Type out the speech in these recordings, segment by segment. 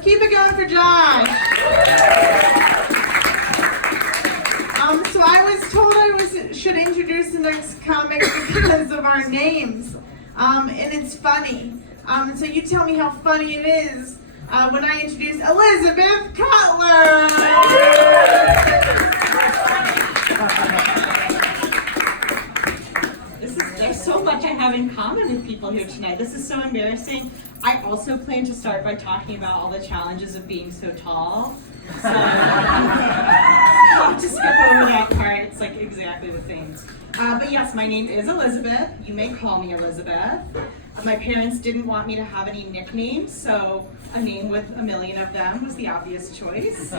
Let's keep it going for Josh. So I was told should introduce the next comic because of our names. And it's funny. So you tell me how funny it is when I introduce Elizabeth Cutler. There's so much I have in common with people here tonight. This is so embarrassing. I also plan to start by talking about all the challenges of being so tall. So I'll just skip over that part. It's like exactly the same. But yes, my name is Elizabeth. You may call me Elizabeth. My parents didn't want me to have any nicknames, so a name with a million of them was the obvious choice.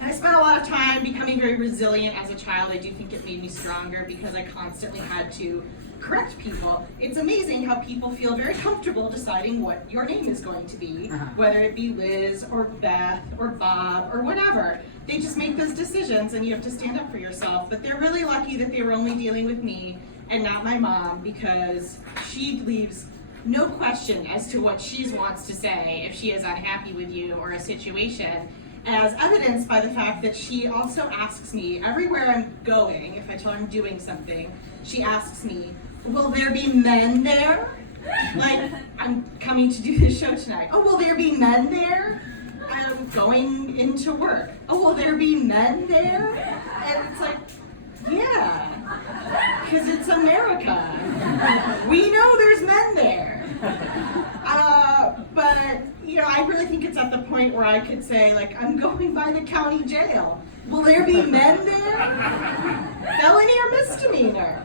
I spent a lot of time becoming very resilient as a child. I do think it made me stronger because I constantly had to correct people. It's amazing how people feel very comfortable deciding what your name is going to be, whether it be Liz or Beth or Bob or whatever. They just make those decisions and you have to stand up for yourself. But they're really lucky that they were only dealing with me and not my mom, because she leaves no question as to what she wants to say if she is unhappy with you or a situation, as evidenced by the fact that she also asks me everywhere I'm going, if I tell her I'm doing something, she asks me, will there be men there? Like, I'm coming to do this show tonight. Oh, will there be men there? I'm going into work. Oh, will there be men there? And it's like, yeah, because it's America. We know there's men there. But, you know, I really think it's at the point where I could say, like, I'm going by the county jail. Will there be men there? Felony or misdemeanor?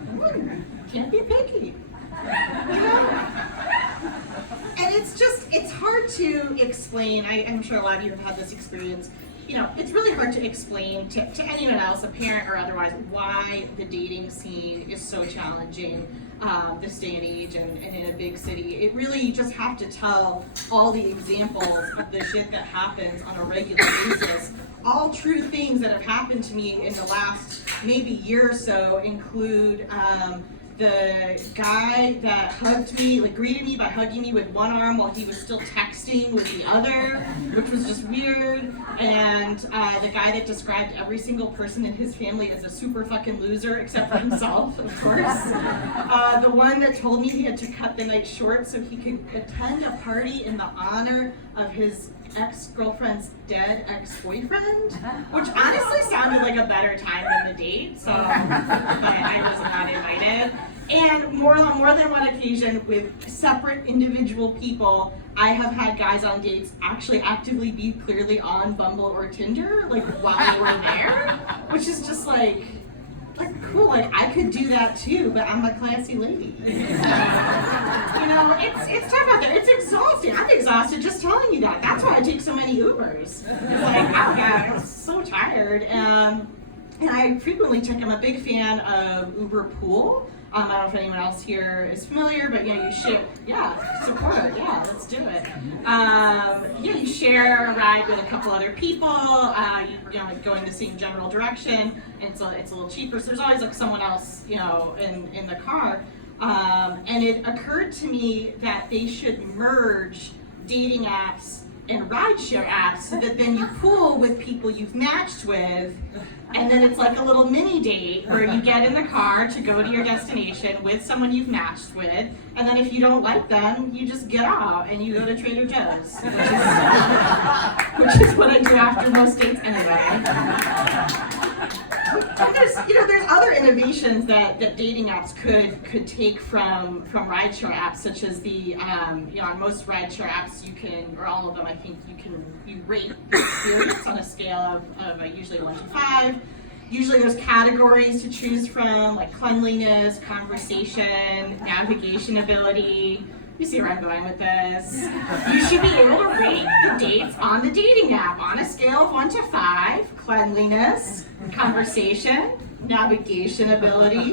Can't be picky. You know? And it's hard to explain. I'm sure a lot of you have had this experience. You know, it's really hard to explain to anyone else, a parent or otherwise, why the dating scene is so challenging this day and age and in a big city. It really, you just have to tell all the examples of the shit that happens on a regular basis. All true things that have happened to me in the last maybe year or so include the guy that hugged me, like greeted me by hugging me with one arm while he was still texting with the other, which was just weird. And the guy that described every single person in his family as a super fucking loser, except for himself, of course. The one that told me he had to cut the night short so he could attend a party in the honor of his ex-girlfriend's dead ex-boyfriend, which honestly sounded like a better time than the date, so but I was not invited. And more than one occasion with separate individual people, I have had guys on dates actually actively be clearly on Bumble or Tinder, like while they were there, which is just like cool, like I could do that too, but I'm a classy lady. You know, it's tough out there. It's exhausting. I'm exhausted just telling you that. That's why I take so many Ubers. It's like, oh God, I'm so tired. And I frequently check. I'm a big fan of Uber Pool. I don't know if anyone else here is familiar, but yeah, you should, support, let's do it. You share a ride with a couple other people, going the same general direction, and it's a little cheaper, so there's always like someone else, in the car. And it occurred to me that they should merge dating apps and rideshare apps so that then you pool with people you've matched with, and then it's like a little mini date where you get in the car to go to your destination with someone you've matched with, and then if you don't like them, you just get out and you go to Trader Joe's, which is what I do after most dates anyway. And there's other innovations that dating apps could take from rideshare apps, such as the on most rideshare apps you can, or all of them I think, you rate the experience on a scale of usually 1 to 5. Usually there's categories to choose from, like cleanliness, conversation, navigation ability. You see where I'm going with this. You should be able to rate the dates on the dating app on a scale of 1 to 5. Cleanliness, conversation, navigation ability.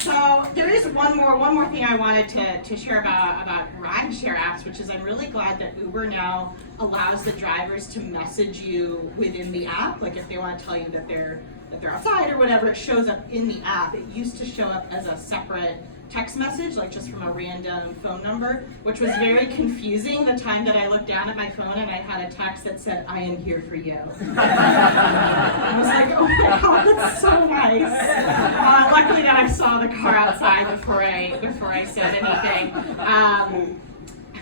So there is one more thing I wanted to share about rideshare apps, which is I'm really glad that Uber now allows the drivers to message you within the app. Like if they want to tell you that they're outside or whatever, it shows up in the app. It used to show up as a separate text message, like just from a random phone number, which was very confusing the time that I looked down at my phone and I had a text that said, "I am here for you." I was like, oh my God, that's so nice. Luckily that I saw the car outside before I said anything. I'm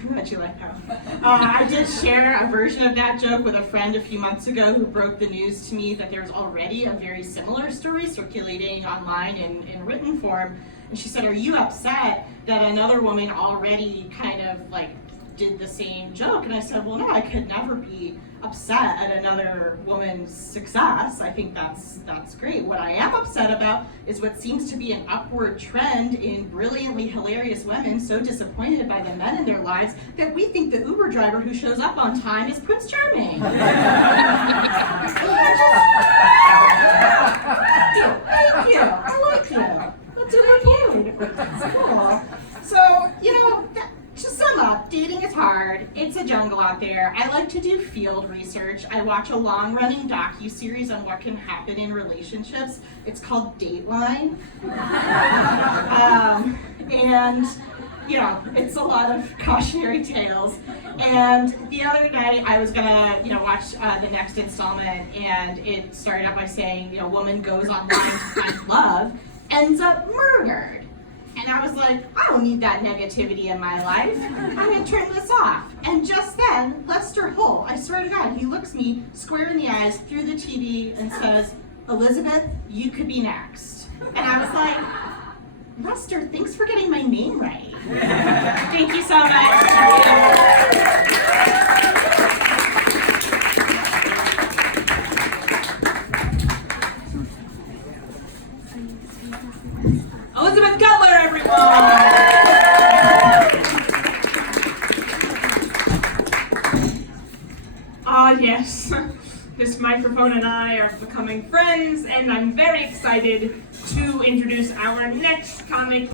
glad you like that. I did share a version of that joke with a friend a few months ago who broke the news to me that there's already a very similar story circulating online in written form. And she said, "Are you upset that another woman already kind of like did the same joke?" And I said, "Well, no, I could never be upset at another woman's success. I think that's great. What I am upset about is what seems to be an upward trend in brilliantly hilarious women so disappointed by the men in their lives that we think the Uber driver who shows up on time is Prince Charming." Thank you. I like you. That's a review. That's cool. So, to sum up, dating is hard. It's a jungle out there. I like to do field research. I watch a long-running docu-series on what can happen in relationships. It's called Dateline. And it's a lot of cautionary tales. And the other night I was gonna, watch the next installment, and it started out by saying, woman goes online to find love, ends up murdered. And I was like, I don't need that negativity in my life. I'm gonna turn this off. And just then, Lester Holt, I swear to God, he looks me square in the eyes through the TV and says, "Elizabeth, you could be next." And I was like, Lester, thanks for getting my name right. Thank you so much. Elizabeth Cutler, everyone! Ah, yes. This microphone and I are becoming friends, and I'm very excited to introduce our next comic.